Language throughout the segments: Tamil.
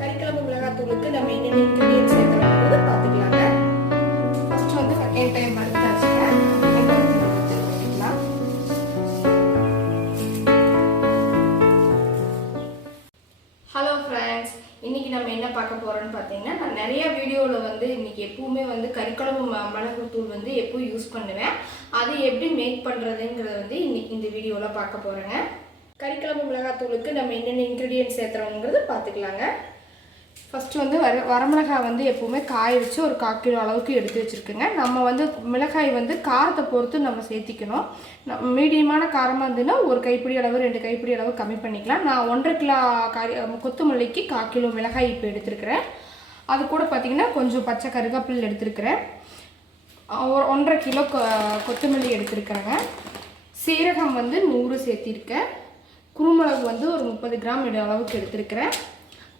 கறிக்குழம்பு மிளகாத்தூளுக்கு நம்ம என்னென்ன இன்கிரீடியன்ஸ் சேர்க்கலாம்ன்றது பார்த்துக்கலாங்க. ஃபர்ஸ்ட் வந்து செகண்ட் டைம் வறுத்தாச்சுங்க. ஹலோ ஃப்ரெண்ட்ஸ், இன்னைக்கு நம்ம என்ன பார்க்க போறோம்னு பார்த்தீங்கன்னா, நான் நிறைய வீடியோவில் வந்து இன்னைக்கு எப்பவுமே வந்து கறிக்குழம்பு மிளகாத்தூள் வந்து எப்பவும் யூஸ் பண்ணுவேன். அது எப்படி மேக் பண்ணுறதுங்கிறத வந்து இன்னைக்கு இந்த வீடியோவில் பார்க்க போகிறேங்க. கறிக்குழம்பு மிளகாத்தூளுக்கு நம்ம என்னென்ன இன்கிரீடியன்ஸ் சேர்த்துறோங்கிறது பார்த்துக்கலாங்க. ஃபஸ்ட்டு வந்து வரமிளகாய் வந்து எப்போவுமே காய வச்சு ஒரு 1/4 கிலோ அளவுக்கு எடுத்து வச்சுருக்குங்க. நம்ம வந்து மிளகாய் வந்து காரத்தை பொறுத்து நம்ம சேர்த்திக்கணும். மீடியமான காரமாக இருந்ததுன்னா ஒரு கைப்பிடி அளவு 2 கைப்பிடி அளவு கம்மி பண்ணிக்கலாம். நான் 1.5 கிலோ கொத்தமல்லிக்கு 1/4 கிலோ மிளகாய் இப்போ எடுத்துருக்கிறேன். அது கூட பார்த்திங்கன்னா கொஞ்சம் பச்சை கருவேப்பிலை எடுத்துருக்கிறேன். ஒரு 1.5 கிலோ கொத்தமல்லி எடுத்துருக்கிறேங்க. சீரகம் வந்து 100 சேர்த்திருக்கேன். குருமிளகு வந்து ஒரு 30 கிராம் அளவுக்கு எடுத்துருக்கிறேன்.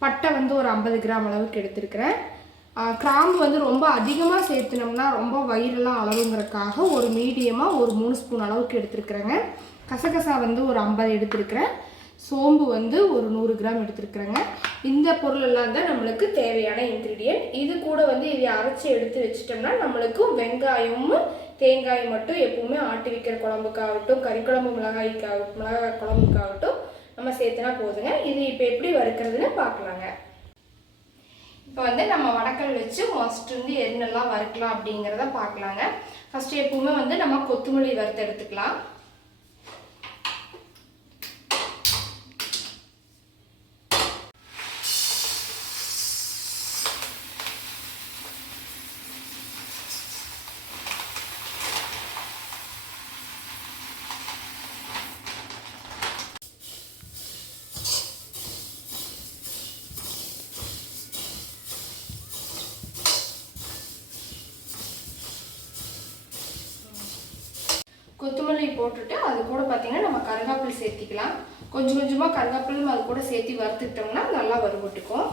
பட்டை வந்து ஒரு 50 கிராம் அளவுக்கு எடுத்துருக்கிறேன். கிராம்பு வந்து ரொம்ப அதிகமாக சேர்த்துனோம்னா ரொம்ப வயிறெல்லாம் அளவுங்கிறதுக்காக ஒரு மீடியமாக ஒரு 3 ஸ்பூன் அளவுக்கு எடுத்துருக்குறேங்க. கசகசா வந்து ஒரு 50 எடுத்துருக்கிறேன். சோம்பு வந்து ஒரு 100 கிராம் எடுத்துருக்குறேங்க. இந்த பொருள் எல்லாம் தான் நம்மளுக்கு தேவையான இன்க்ரீடியன்ட். இது கூட வந்து இதை அரைச்சி எடுத்து வச்சிட்டோம்னா நம்மளுக்கு வெங்காயமும் தேங்காய் மட்டும் எப்பவுமே ஆட்டி வைக்கிற குழம்புக்காகட்டும், கறிக்குழம்பு மிளகாய் குழம்புக்காகட்டும் நம்ம சேர்த்துனா போதுங்க. இது இப்போ எப்படி வறுக்கிறதுன்னு பார்க்கலாங்க. இப்போ வந்து நம்ம வடக்கல் வச்சு மஸ்ட் வந்து என்னெல்லாம் வறுக்கலாம் அப்படிங்கிறத பார்க்கலாங்க. ஃபஸ்ட்டு எப்பவுமே வந்து நம்ம கொத்தமல்லி வறுத்து எடுத்துக்கலாம். கொத்தமல்லி போட்டுட்டு அது கூட பார்த்தீங்கன்னா நம்ம கருவேப்பிலை சேர்த்திக்கலாம். கொஞ்சம் கொஞ்சமாக கருவேப்பிலையும் அது கூட சேர்த்து வறுத்துக்கிட்டோம்னா நல்லா வறுபட்டுக்கும்.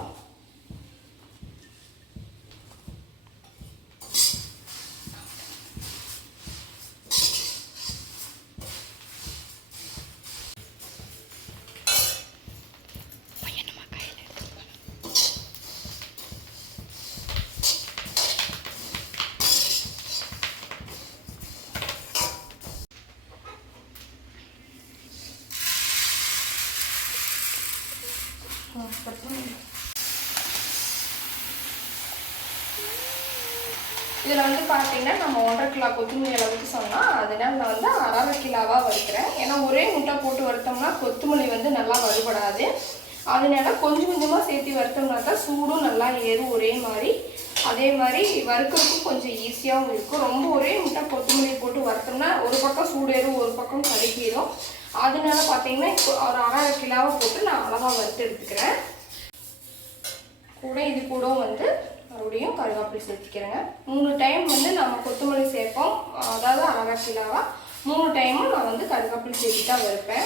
இதில் வந்து பார்த்தீங்கன்னா நம்ம 1.5 கிலோ கொத்தமல்லி அளவுக்கு சொன்னால் அதனால நான் வந்து 1/2 கிலோவாக வறுக்கிறேன். ஏன்னா ஒரே முட்டை போட்டு வறுத்தோம்னா கொத்தமல்லி வந்து நல்லா வறுபடாது. அதனால கொஞ்சம் கொஞ்சமாக சேர்த்து வறுத்தோம்னா தான் சூடும் நல்லா ஏறும் ஒரே மாதிரி. அதே மாதிரி வறுக்கிறதுக்கும் கொஞ்சம் ஈஸியாகவும் இருக்கும். ரொம்ப ஒரே முட்டை கொத்தமல்லி போட்டு வறுத்தோம்னா ஒரு பக்கம் சூடேறும் ஒரு பக்கம் கருகிடும். அதனால பார்த்தீங்கன்னா இப்போ ஒரு 1/2 கிலோவை போட்டு நான் அளவாக வறுத்து எடுத்துக்கிறேன். கூட இது கூட வந்து மறுபடியும் கருவேப்பிலை சேர்த்துக்கிறேங்க. 3 டைம் வந்து நம்ம கொத்தமல்லி சேர்ப்போம். அதாவது 1/2 கிலோவா 3 டைமும் நான் வந்து கருவேப்பிலை சேர்த்து தான் வறுப்பேன்.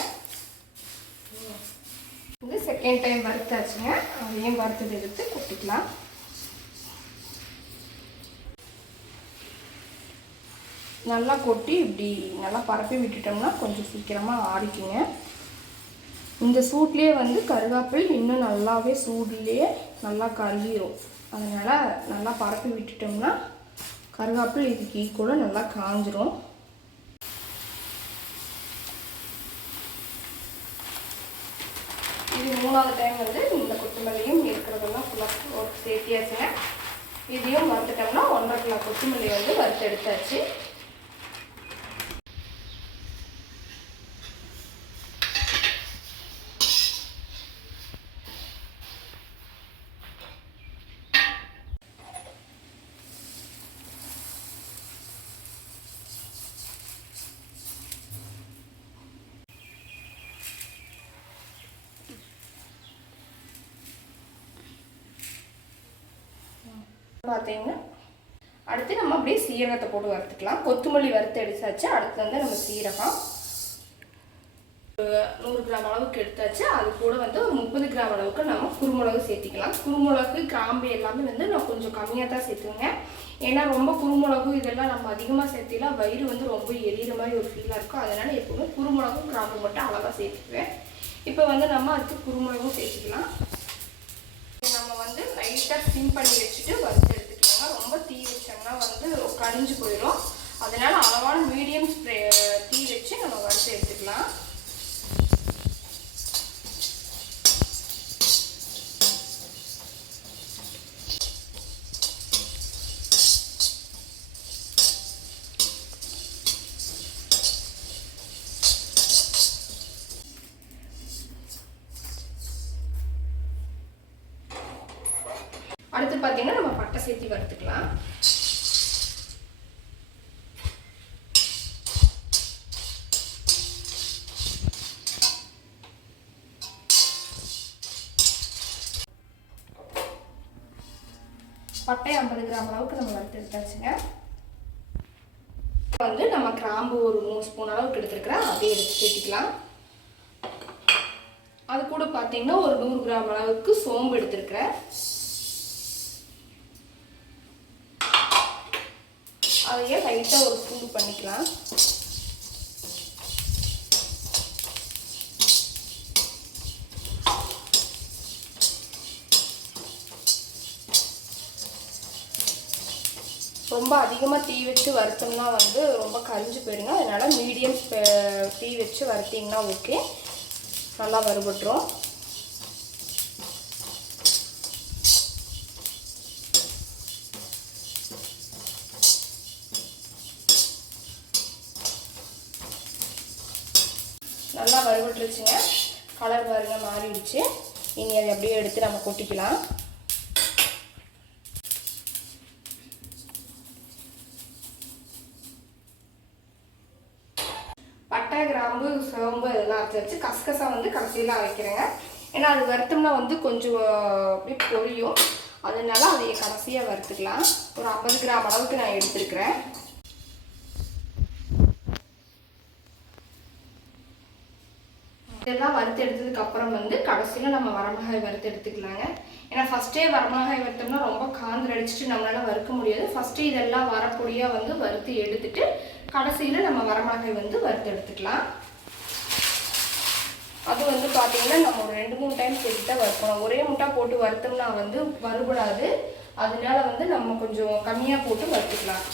இது செகண்ட் டைம் வறுத்தாச்சுங்க. அதையும் வறுத்தது எடுத்து கொட்டிக்கலாம். நல்லா கொட்டி இப்படி நல்லா பரப்பி விட்டுட்டோம்னா கொஞ்சம் சீக்கிரமாக ஆறிக்குங்க. இந்த சூட்லேயே வந்து கருவேப்பிலை இன்னும் நல்லாவே சூட்லேயே நல்லா கருகிரும். அதனால் நல்லா பரப்பி விட்டுட்டோம்னா கருவேப்பிலை இதுக்கு ஈக்குவலாக நல்லா காஞ்சிரும். இது 3வது டைம் வந்து இந்த கொத்தமல்லியும் இருக்கிறதெல்லாம் ஃபுல்லாக சேர்த்தியாச்சுங்க. இதையும் வறுத்துட்டோம்னா 1/2 கிலோ கொத்தமல்லி வந்து வறுத்து எடுத்தாச்சு. பார்த்தீங்கன்னா அடுத்து நம்ம அப்படியே சீரகத்தை போட்டு வறுத்துக்கலாம். கொத்தமல்லி வறுத்து எடுத்தாச்சு. அடுத்து வந்து நம்ம சீரகம் 100 கிராம் அளவுக்கு எடுத்தாச்சு. அது கூட வந்து ஒரு 30 கிராம் அளவுக்கு நம்ம குருமிளகு சேர்த்திக்கலாம். குருமிளகு கிராம்பு எல்லாமே வந்து நான் கொஞ்சம் கம்மியாக தான் சேர்த்துவேங்க. ஏன்னா ரொம்ப குருமிளகு இதெல்லாம் நம்ம அதிகமாக சேர்த்திலாம் வயிறு வந்து ரொம்ப எரியிற மாதிரி ஒரு ஃபீலாக இருக்கும். அதனால் எப்போவுமே குருமிளகும் கிராம்பு மட்டும் அளவாக சேர்த்துக்குவேன். இப்போ வந்து நம்ம அதுக்கு குருமிளகும் சேர்த்துக்கலாம். நம்ம லைட்டாக சிம் பண்ணி வச்சுட்டு வறுத்து எடுத்துக்கலாங்க. ரொம்ப தீ வச்சோம்னா வந்து கரிஞ்சு போயிடும். அதனால் அளவான மீடியம் தீ வச்சு நம்ம வறுத்து எடுத்துக்கலாம். அடுத்து பார்த்தீங்கன்னா நம்ம பட்டை சேர்த்து வறுத்துக்கலாம். பட்டை 50 கிராம் அளவுக்கு நம்ம வறுத்து எடுத்தாச்சுங்க. வந்து நம்ம கிராம்பு ஒரு 3 ஸ்பூன் அளவுக்கு எடுத்துருக்கிறேன், அதையே எடுத்து சேர்த்துக்கலாம். அது கூட பார்த்தீங்கன்னா ஒரு 100 கிராம் அளவுக்கு சோம்பு எடுத்துருக்கிறேன், அதையே லைட்டாக ஒரு சூடு பண்ணிக்கலாம். ரொம்ப அதிகமாக தீ வச்சு வறுத்தோம்னா வந்து ரொம்ப கரிஞ்சு போயிடுங்க. அதனால் மீடியம் தீ வச்சு வறுத்திங்கன்னா ஓகே, நல்லா வறுபட்டுரும். நல்லா வறுபட்டுருச்சுங்க. கலர் பாருங்க மாறிடுச்சு. இனி அதை அப்படியே எடுத்து நம்ம கொட்டிக்கலாம். பட்டை கிராம்பு சோம்பு இதெல்லாம் அரைச்சி வச்சு கசகசா வந்து கடைசியில் அரைக்கிறேங்க. ஏன்னா அது வறுத்தோம்னா வந்து கொஞ்சம் அப்படி பொரியும், அதனால அதை கடைசியாக வறுத்துக்கலாம். ஒரு 50 கிராம் அளவுக்கு நான் எடுத்துருக்கிறேன். இதெல்லாம் வறுத்து எடுத்ததுக்கு அப்புறம் வந்து கடைசியில் நம்ம வரமிளகாய் வறுத்து எடுத்துக்கலாங்க. ஏன்னா ஃபஸ்ட்டே வரமிளகாய் வறுத்தோம்னா ரொம்ப காந்தில் அடிச்சுட்டு நம்மளால வறுக்க முடியாது. ஃபஸ்ட்டு இதெல்லாம் வரப்பொடியாக வந்து வறுத்து எடுத்துட்டு கடைசியில் நம்ம வரமிளகாய் வந்து வறுத்து எடுத்துக்கலாம். அது வந்து பார்த்தீங்கன்னா நம்ம ஒரு 2-3 டைம் சேர்த்து தான் வறுக்கணும். ஒரே முட்டா போட்டு வறுத்தோம்னா வந்து வறுபடாது. அதனால வந்து நம்ம கொஞ்சம் கம்மியாக போட்டு வறுத்துக்கலாம்.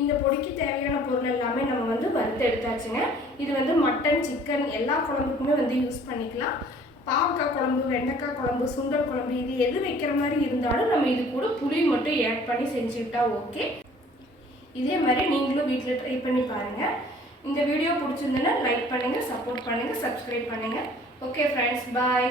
இந்த பொடிக்கு தேவையான பொருள் எல்லாமே நம்ம வந்து வறுத்து எடுத்தாச்சுங்க. இது வந்து மட்டன், சிக்கன் எல்லா குழம்புக்குமே வந்து யூஸ் பண்ணிக்கலாம். பாவக்காய் குழம்பு, வெண்டைக்காய் குழம்பு, சுண்டல் குழம்பு, இது எது வைக்கிற மாதிரி இருந்தாலும் நம்ம இது கூட புளி மட்டும் ஆட் பண்ணி செஞ்சுக்கிட்டா ஓகே. இதே மாதிரி நீங்களும் வீட்டில் ட்ரை பண்ணி பாருங்கள். இந்த வீடியோ பிடிச்சிருந்ததுன்னா லைக் பண்ணுங்கள், சப்போர்ட் பண்ணுங்கள், சப்ஸ்கிரைப் பண்ணுங்கள். ஓகே ஃப்ரெண்ட்ஸ், பாய்.